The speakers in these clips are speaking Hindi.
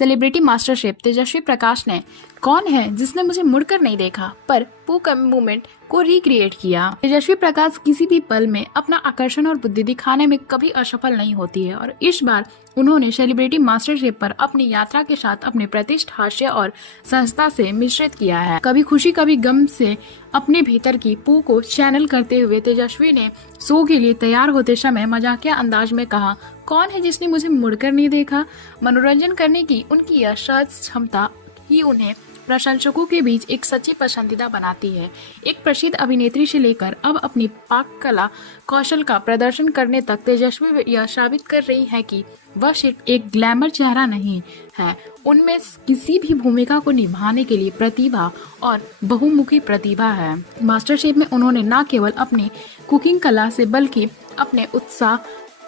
Celebrity master chef Tejasswi Prakash ने कौन है जिसने मुझे मुड़कर नहीं देखा पर पू का मूवमेंट को रिक्रिएट किया। तेजस्वी प्रकाश किसी भी पल में अपना आकर्षण और बुद्धि दिखाने में कभी असफल नहीं होती है और इस बार उन्होंने सेलिब्रिटी मास्टर शेफ पर अपनी यात्रा के साथ अपने प्रतिष्ठ हास्य और सहजता से मिश्रित किया है। कभी खुशी कभी गम से अपने भीतर की पू को चैनल करते हुए तेजस्वी ने शो के लिए तैयार होते समय मजाकिया अंदाज में कहा, कौन है जिसने मुझे मुड़कर नहीं देखा। मनोरंजन करने की उनकी यह सहज क्षमता ही उन्हें प्रशंसकों के बीच एक सच्ची पसंदीदा बनाती है। एक प्रसिद्ध अभिनेत्री से लेकर अब अपनी पाक कला कौशल का प्रदर्शन करने तक तेजस्वी यह साबित कर रही है कि वह सिर्फ एक ग्लैमर चेहरा नहीं है, उनमें किसी भी भूमिका को निभाने के लिए प्रतिभा और बहुमुखी प्रतिभा है। मास्टर शेफ में उन्होंने न केवल अपनी कुकिंग कला से बल्कि अपने उत्साह,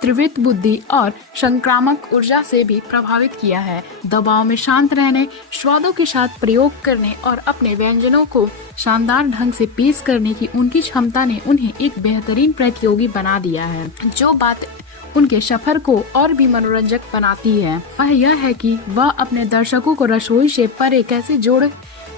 त्रिवृत्त बुद्धि और संक्रामक ऊर्जा से भी प्रभावित किया है। दबाव में शांत रहने, स्वादों के साथ प्रयोग करने और अपने व्यंजनों को शानदार ढंग से पेश करने की उनकी क्षमता ने उन्हें एक बेहतरीन प्रतियोगी बना दिया है। जो बात उनके सफर को और भी मनोरंजक बनाती है वह यह है कि वह अपने दर्शकों को रसोई शेफ पर एक ऐसे जोड़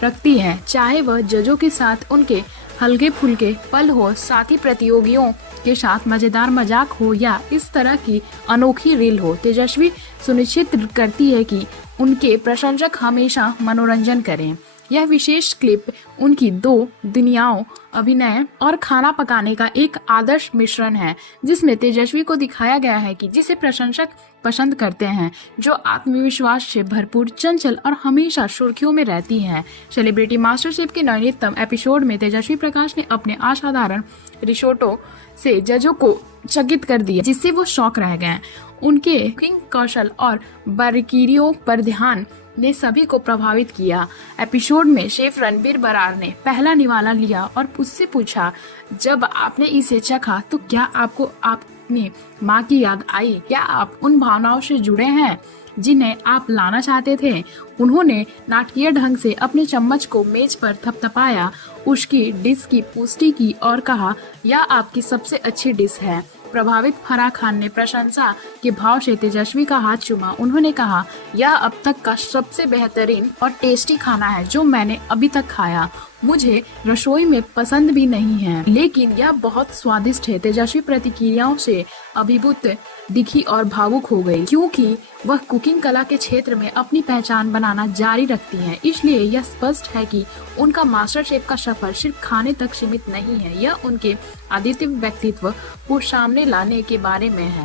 रखती है, चाहे वह जजों के साथ उनके हल्के फुल्के पल हो, साथी प्रतियोगियों के साथ मजेदार मजाक हो या इस तरह की अनोखी रील हो। तेजस्वी सुनिश्चित करती है कि उनके प्रशंसक हमेशा मनोरंजन करें। यह विशेष क्लिप उनकी दो दुनियाओं अभिनय और खाना पकाने का एक आदर्श मिश्रण है, जिसमें तेजस्वी को दिखाया गया है कि जिसे प्रशंसक पसंद करते हैं, जो आत्मविश्वास से भरपूर, चंचल और हमेशा सुर्खियों में रहती है। सेलिब्रिटी मास्टर शेफ के नवीनतम एपिसोड में तेजस्वी प्रकाश ने अपने असाधारण रिसोटो से जजों को चकित कर दिया, जिससे वो शौक रह गए। उनके कुकिंग कौशल और बारीकियों पर ध्यान ने सभी को प्रभावित किया। एपिसोड में शेफ रणबीर बरार ने पहला निवाला लिया और उससे पूछा, जब आपने इसे चखा तो क्या आपको अपनी माँ की याद आई? क्या आप उन भावनाओं से जुड़े हैं जिन्हें आप लाना चाहते थे? उन्होंने नाटकीय ढंग से अपने चम्मच को मेज पर थपथपाया, उसकी डिश की पुष्टि की और कहा, यह आपकी सबसे अच्छी डिश है। प्रभावित फराह खान ने प्रशंसा के भाव से तेजस्वी का हाथ चूमा। उन्होंने कहा, यह अब तक का सबसे बेहतरीन और टेस्टी खाना है जो मैंने अभी तक खाया। मुझे रसोई में पसंद भी नहीं है, लेकिन यह बहुत स्वादिष्ट है। तेजस्वी प्रतिक्रियाओं से अभिभूत दिखी और भावुक हो गई, क्योंकि वह कुकिंग कला के क्षेत्र में अपनी पहचान बनाना जारी रखती हैं। इसलिए यह स्पष्ट है कि उनका मास्टर शेफ का सफर सिर्फ खाने तक सीमित नहीं है, यह उनके अद्वितीय व्यक्तित्व को सामने लाने के बारे में है।